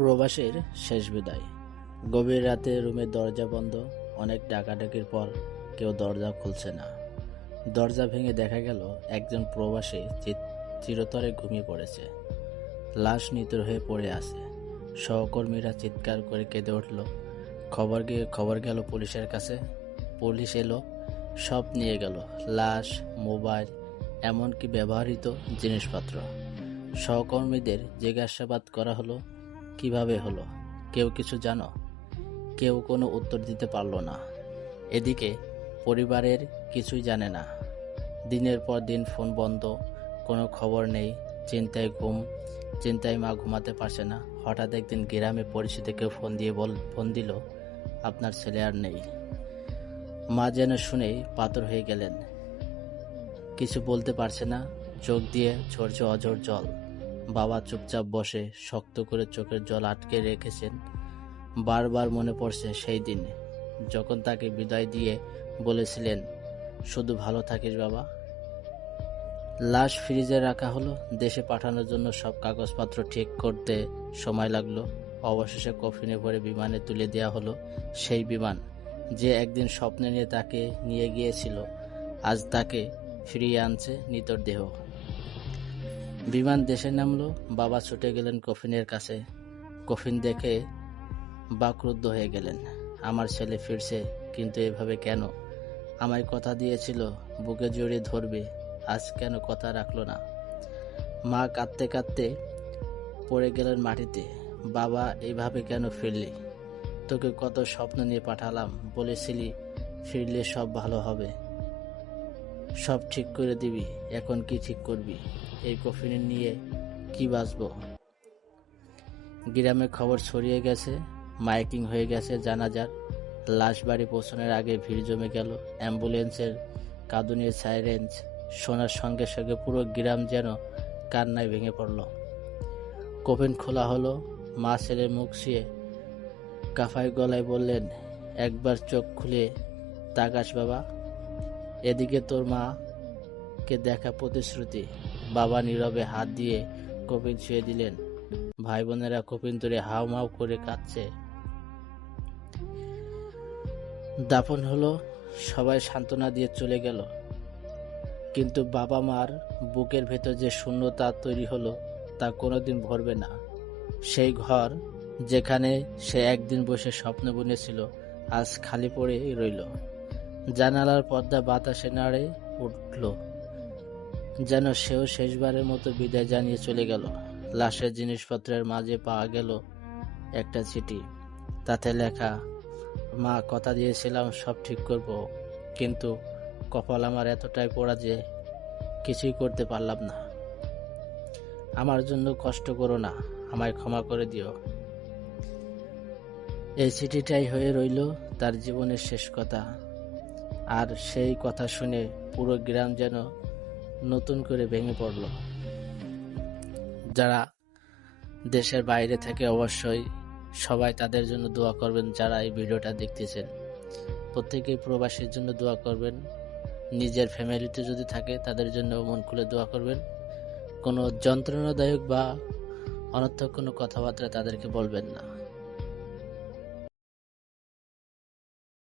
প্রবাসের শেষ বিদায়। গভীর রাতে রুমের দরজা বন্ধ। অনেক ডাকাডাকির পর কেউ দরজা খুলছে না। দরজা ভেঙে দেখা গেল একজন প্রবাসী চিরতরে ঘুমিয়ে পড়েছে। লাশ নিতর হয়ে পড়ে আছে। সহকর্মীরা চিৎকার করে কেঁদে উঠল। খবর গিয়ে খবর গেল পুলিশের কাছে। পুলিশ এলো, সব নিয়ে গেল। লাশ, মোবাইল, এমনকি ব্যবহৃত জিনিসপত্র। সহকর্মীদের জিজ্ঞাসাবাদ করা হলো কীভাবে হলো? কেউ কিছু জানো? কেউ কোনো উত্তর দিতে পারল না। এদিকে পরিবারের কিছুই জানে না। দিনের পর দিন ফোন বন্ধ, কোনো খবর নেই, চিন্তায় ঘুম, চিন্তায় মা ঘুমাতে পারছে না। হঠাৎ একদিন গ্রামে পরিচিত কেউ ফোন দিয়ে বল, ফোন দিল, আপনার ছেলে আর নেই। মা যেন শুনেই পাথর হয়ে গেলেন। কিছু বলতে পারছে না, চোখ দিয়ে ঝরছে অঝর জল। বাবা চুপচাপ বসে শক্ত করে চোখের জল আটকে রেখেছেন। বারবার মনে পড়ছে সেই দিন, যখন তাকে বিদায় দিয়ে বলেছিলেন, শুধু ভালো থাকিস বাবা। লাশ ফ্রিজে রাখা হলো, দেশে পাঠানোর জন্য সব কাগজপত্র ঠিক করতে সময় লাগল। অবশেষে কফিনে ভরে বিমানে তুলে দেওয়া হলো সেই বিমান, যে একদিন স্বপ্নে নিয়ে তাকে নিয়ে গিয়েছিল। আজ তাকে ফিরিয়ে আনছে নিতর দেহ। বিমান দেশে নামলো, বাবা ছুটে গেলেন কফিনের কাছে। কফিন দেখে বাকরুদ্ধ হয়ে গেলেন। আমার ছেলে ফিরছে, কিন্তু এভাবে কেন? আমায় কথা দিয়েছিল, বুকে জড়িয়ে ধরবে, আজ কেন কথা রাখল না? মা কাঁদতে কাঁদতে পড়ে গেলেন মাটিতে। বাবা এইভাবে কেন ফিরলি? তোকে কত স্বপ্ন নিয়ে পাঠালাম, বলেছিলি ফিরলে সব ভালো হবে। সব ঠিক করে দিবি, এখন কি ঠিক করবি? এই কফিনে নিয়ে কি বাঁচবো? গ্রামে খবর ছড়িয়ে গেছে, মাইকিং হয়ে গেছে জানাজার। লাশ বাড়ি পৌঁছানোর আগে ভিড় জমে গেল অ্যাম্বুলেন্সের কাঁদুনির সাইরেঞ্জ। শোনার সঙ্গে সঙ্গে পুরো গ্রাম যেন কান্নায় ভেঙে পড়ল। কোপেন খোলা হলো, মা ছেলের মুখ শুয়ে কাফাই গলায় বললেন, একবার চোখ খুলে তাকাস বাবা। এদিকে তোর মা কে দেখা প্রতিশ্রুতি। বাবা নীরবে হাত দিয়ে কপিন ছুঁয়ে দিলেন। ভাই বোনেরা কপিন ধরে হাও মাও করে কাঁদছে। দাফন হলো, সবাই সান্ত্বনা দিয়ে চলে গেল। কিন্তু বাবা মার বুকের ভেতর যে শূন্যতা তৈরি হলো, তা কোনোদিন ভরবে না। সেই ঘর যেখানে সে একদিন বসে স্বপ্ন বুনেছিল, আজ খালি পড়ে রইল। জানালার পর্দা বাতাসে নাড়ে উঠল। যেন সেও শেষবারের মতো বিদায় জানিয়ে চলে গেল। লাশের জিনিসপত্রের মাঝে পাওয়া গেল একটা চিঠি। তাতে লেখা, মা, কথা দিয়েছিলাম, সব ঠিক করব। কিন্তু কপাল আমার এতটাই পড়া যে কিছুই করতে পারলাম না। আমার জন্য কষ্ট করো না, আমায় ক্ষমা করে দিও। এই চিঠিটাই হয়ে রইল তার জীবনের শেষ কথা। আর সেই কথা শুনে পুরো গ্রাম যেন নতুন করে ভেঙে পড়ল। যারা দেশের বাইরে থেকে অবশ্যই সবাই তাদের জন্য দোয়া করবেন যারা এই ভিডিওটা দেখতেছেন। প্রত্যেকেই প্রবাসীর জন্য দোয়া করবেন। নিজের ফ্যামিলিতে যদি থাকে তাদের জন্য মন খুলে দোয়া করবেন। কোনো যন্ত্রণাদায়ক বা অনর্থক কোনো কথাবার্তা তাদেরকে বলবেন না।